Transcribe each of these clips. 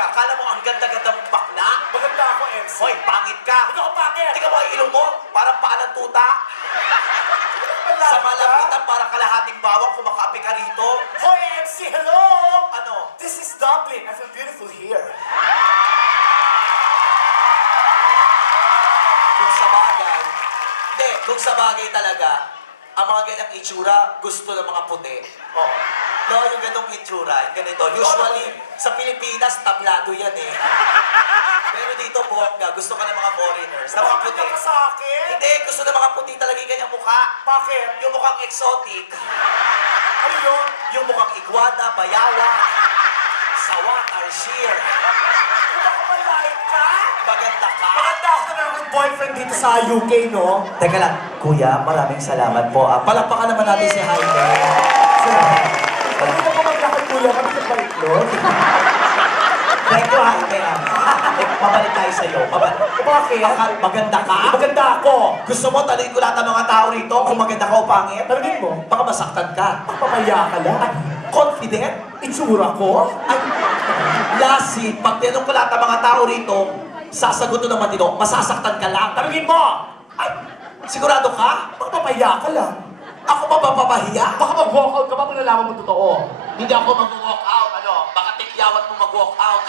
ka. Kala mo ang ganda-ganda mong bakla? Maganda ako, MC. Hoy, pangit ka. Hindi ako pangit. Tingnan mo ang ilong mo. Parang paa ng tuta. Sa malapitan, parang kalahating bawang kung makaapi ka rito. Hoy, MC, hello! Ano? This is Dublin. I feel beautiful here. Kung sa bagay, hindi, kung sa bagay talaga, ang mga ganyang itsura, gusto ng mga puti. Oh. No, yung ganong itsura, yung ganito. Usually, sa Pilipinas, tablado yan eh. Pero dito, bongga, gusto ka ng mga foreigners, ng mga puti. Bakit ka sa akin? Hindi, gusto ng mga puti talaga yung ganyang mukha. Bakit? Yung mukhang exotic, Ano yun? yung mukhang iguana, bayawa, sawa, tarsier. Nakapalait ka? Maganda ka. Maganda ako na ng boyfriend dito sa UK, no? Teka lang, kuya, maraming salamat po. Palakpakan naman natin si Jaime. Ano na po maglakad, kuya? Kami sa paitlog? Thank you, Jaime. Mabalik tayo sa'yo. Bakit? Maganda ka? Maganda ako. Gusto mo tanungin ko lahat ng mga tao rito kung maganda ka o pangit? Tanungin mo. Baka masaktan ka. Papaya ka lang. Confident? Itsura ko? Ay, Lassie, pag tinanong ko lahat ng mga tao rito, sasagot ng matino, masasaktan ka lang. Tanungin mo! Ay, sigurado ka? Papaya ka lang. Ako ba mapapahiya? Baka mag-walk out ka ba pag nalaman mo totoo? Hindi ako mag-walk out. Ano? Baka tigyawat mo mag-walk out.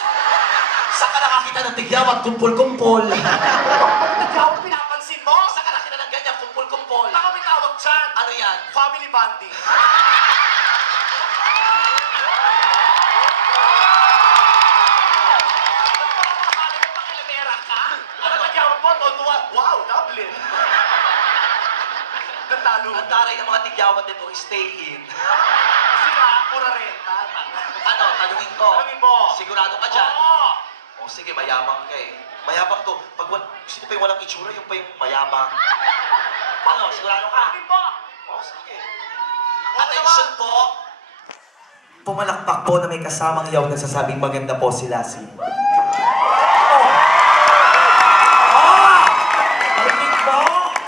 Saan ka nakakita ng tigyawat? Kumpul-kumpul. Ikaw, pinapansin mo? Saan ka nakita ng ganyan? Kumpul-kumpul. Baka may tawag dyan. Ano yan? Family bonding. Ano nagyawag mo? Tontuwa? Wow, Dublin. Natalo. Ang taray ng mga tigyawat nito, stay in. Kasi nga, pura renta. Ano? Tanungin ko. Tanungin mo. Sigurado ka dyan? Oo. O sige, mayabang ka eh. Mayabang to. Sino pa yung walang itsura, yung pa yung mayabang. Ano? Sigurado ka? Tanungin mo. O sige. Oo Attention naman. po. Pumalakpak po na may kasamang yaw na sasabing maganda po si Lassie. Tanungin mo.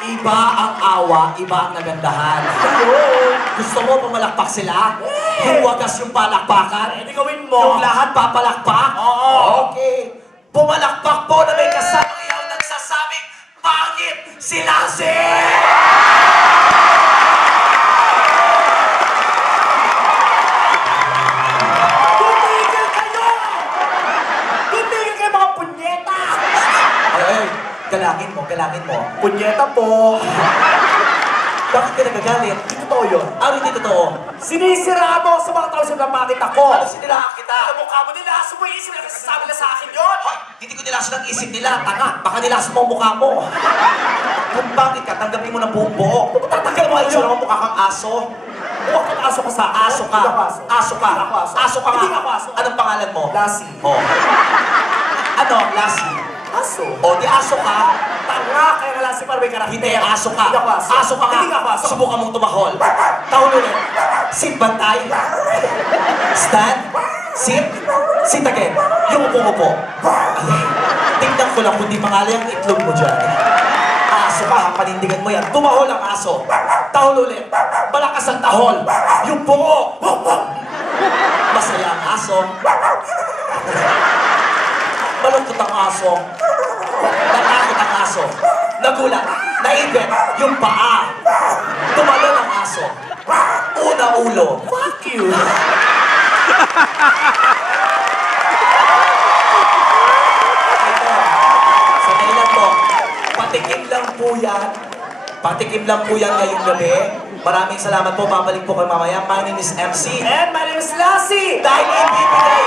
Iba ang awa, iba ang nagandahan. Ayun. Gusto mo pumalakpak sila? Huwagas yung palakpakan. Hindi gawin mo. Yung lahat papalakpak? Oo. Okay. Pumalakpak po na may kasamang yaw nagsasabing pangit si Lassie! Tumigil kayo! Tumigil kayo mga punyeta! Ay, galangin mo, galangin mo. Punyeta po. Bakit ka nagagalit? Hindi totoo yun. Ano hindi totoo? Sinisira mo sa mga tao sa napakit ako. Ano sinilaan kita? Ang mukha mo nila, sumuisip na kasasabi na sa akin yun. Hoy, hindi ko nilason ang isip nila. Tanga, baka nilason mo ang mukha mo. Kung bakit ka, tanggapin mo ng buong buo. Tatanggal mo ang itsura mo, mukha kang aso. Huwag kang aso ka sa akin. Aso ka. Hindi ako aso. Aso ka. Hindi ako aso. Aso ka nga. Hindi ako aso. Anong pangalan mo? Lassie. Oh. Ano, Lassie? Aso. O, di aso ka. Tanga, kaya nga Lassie para may karakter. Hindi, aso ka. Hindi ako aso. Aso ka nga. Hindi ako aso. Subukan mong tumahol. Tahol ulit. Sit bantay. Stand. Sit. Sit again. Yung upo-upo. Tingnan ko lang kung di pangalan ang itlog mo dyan. Aso ka, ha? Panindigan mo yan. Tumahol ang aso. Tahol ulit. Malakas ang tahol. Yung bungo. Masaya ang aso. Malungkot ang aso. Natakot ang aso. Nagulat. Naibet. Yung paa. Tumalon ang aso. Una ulo. Fuck you. Ito. Sa kailan mo. Patikim lang po yan. Patikim lang po yan ngayong gabi. Maraming salamat po. Babalik po kayo mamaya. My name is MC. And my name is Lassie. Dahil ibibigay